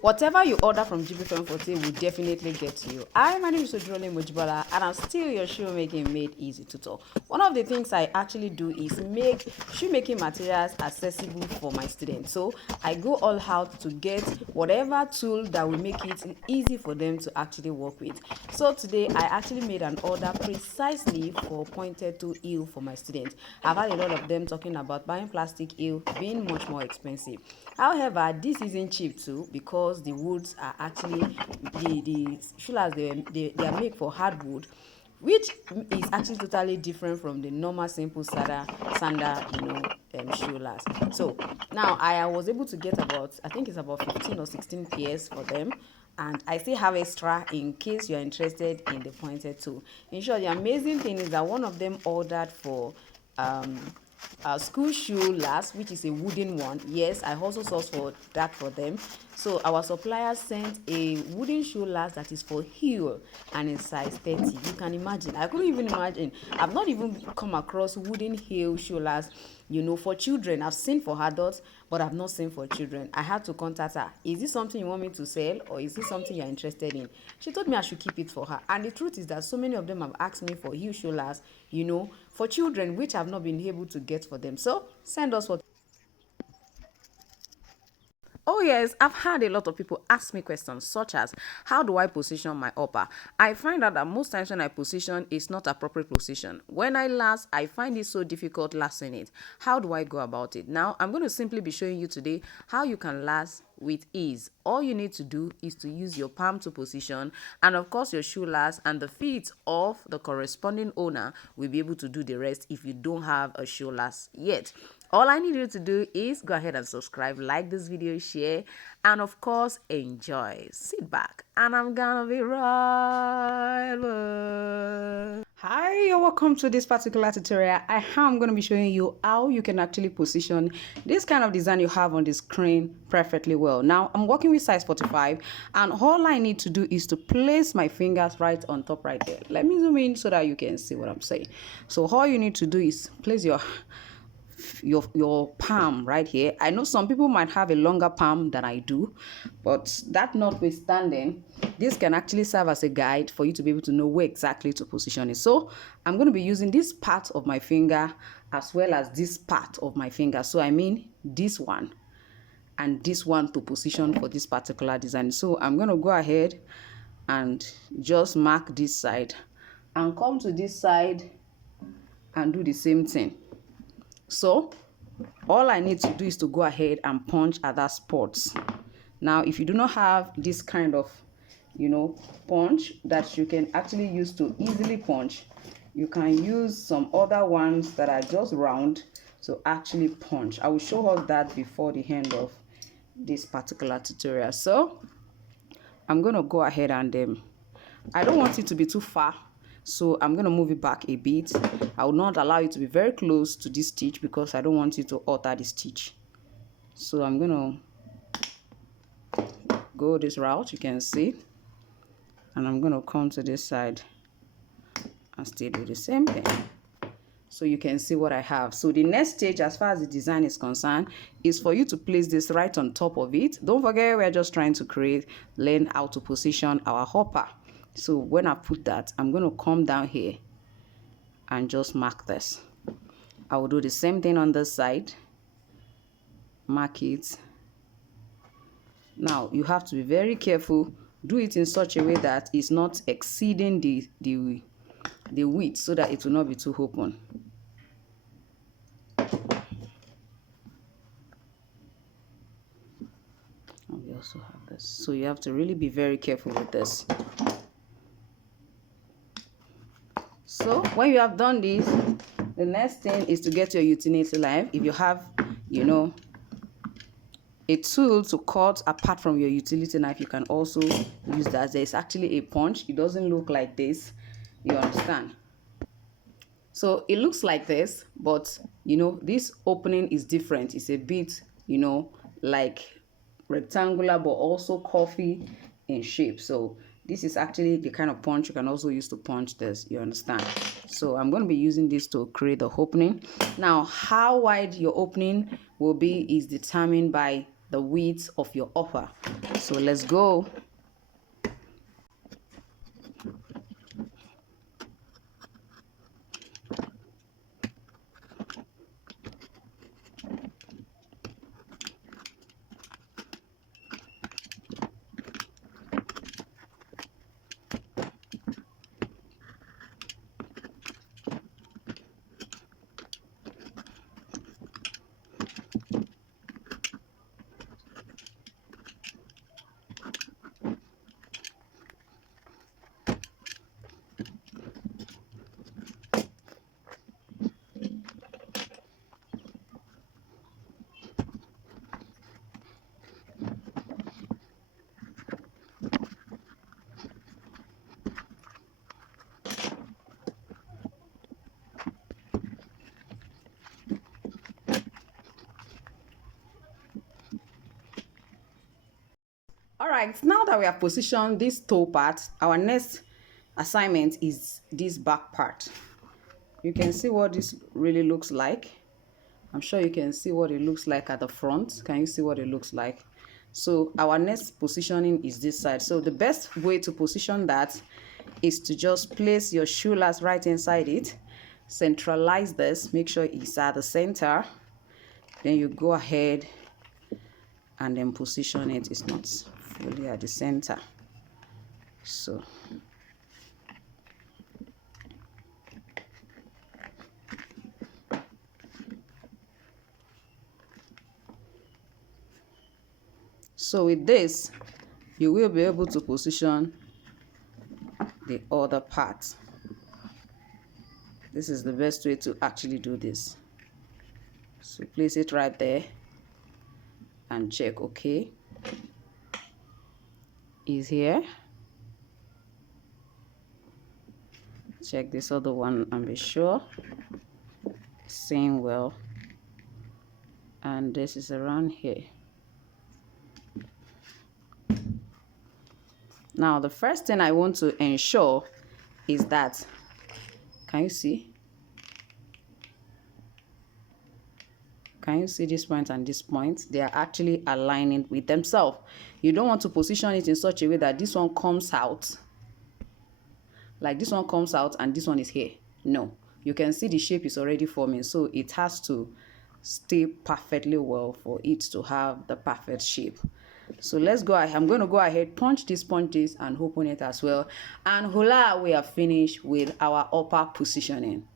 Whatever you order from GB14 will definitely get to you. My name is Ojurole Mojibala, and I'm still your shoemaking made easy tutor. One of the things I actually do is make shoemaking materials accessible for my students. So I go all out to get whatever tool that will make it easy for them to actually work with. So today I actually made an order precisely for pointed to eel for my students. I've had a lot of them talking about buying plastic eel being much more expensive. However, this isn't cheap too because the woods are actually the shoulders they are made for hardwood, which is actually totally different from the normal simple sander shoulders. So now I was able to get about, I think it's about 15 or 16 pairs for them, and I still have extra in case you're interested in the pointed tool. In short, the amazing thing is that one of them ordered for um a school shoe last, which is a wooden one. Yes, I also sourced for that for them. So our supplier sent a wooden shoe last that is for heel and in size 30. You can imagine, I couldn't even imagine. I've not even come across wooden heel shoe last, for children. I've seen for adults, but I've not seen for children. I had to contact her. Is this something you want me to sell, or is this something you're interested in? She told me I should keep it for her. And the truth is that so many of them have asked me for heel shoe last, for children, which I've not been able to get for them. So send us what. Oh yes, I've had a lot of people ask me questions such as, how do I position my upper? I find out that most times when I position, it's not appropriate position. When I last, I find it so difficult lasting it. How do I go about it? Now, I'm going to simply be showing you today how you can last with ease. All you need to do is to use your palm to position, and of course your shoe last, and the feet of the corresponding owner will be able to do the rest if you don't have a shoe last yet. All I need you to do is go ahead and subscribe, like this video, share, and of course, enjoy. Sit back, and I'm gonna be right back. Hi, you're welcome to this particular tutorial. I am going to be showing you how you can actually position this kind of design you have on the screen perfectly well. Now, I'm working with size 45, and all I need to do is to place my fingers right on top right there. Let me zoom in so that you can see what I'm saying. So all you need to do is place your palm right here. I know some people might have a longer palm than I do, but that notwithstanding, this can actually serve as a guide for you to be able to know where exactly to position it. So I'm going to be using this part of my finger as well as this part of my finger. So I mean this one and this one to position for this particular design. So I'm going to go ahead and just mark this side and come to this side and do the same thing. So all I need to do is to go ahead and punch at that spot. Now, if you do not have this kind of, punch that you can actually use to easily punch, you can use some other ones that are just round to actually punch. I will show us that before the end of this particular tutorial. So I'm going to go ahead and I don't want it to be too far, so I'm going to move it back a bit. I will not allow it to be very close to this stitch because I don't want it to alter the stitch. So I'm going to go this route, you can see, and I'm going to come to this side and still do the same thing. So you can see what I have. So the next stage as far as the design is concerned is for you to place this right on top of it. Don't forget, we're just trying to learn how to position our hopper. So when I put that, I'm going to come down here and just mark this. I will do the same thing on this side. Mark it. Now you have to be very careful. Do it in such a way that it's not exceeding the width so that it will not be too open. And we also have this. So you have to really be very careful with this. So when you have done this, the next thing is to get your utility knife. If you have, a tool to cut apart from your utility knife, you can also use that. There's actually a punch. It doesn't look like this. You understand? So it looks like this, but this opening is different. It's a bit, like rectangular, but also curvy in shape. So this is actually the kind of punch you can also use to punch this. You understand? So I'm going to be using this to create the opening. Now, how wide your opening will be is determined by the width of your upper. So let's go. All right, now that we have positioned this toe part, our next assignment is this back part. You can see what this really looks like. I'm sure you can see what it looks like at the front. Can you see what it looks like? So our next positioning is this side. So the best way to position that is to just place your shoe last right inside it, centralize this, make sure it's at the center. Then you go ahead and then position it. It's not fully at the center. So with this, you will be able to position the other part. This is the best way to actually do this. So place it right there and check, okay, is here. Check this other one and be sure. Same well. And this is around here. Now, the first thing I want to ensure is that, can you see? Can you see this point and this point? They are actually aligning with themselves. You don't want to position it in such a way that this one comes out, like this one comes out and this one is here. No, you can see the shape is already forming, so it has to stay perfectly well for it to have the perfect shape. So let's go ahead. I'm going to go ahead, punch this, and open it as well. And voila, we are finished with our upper positioning.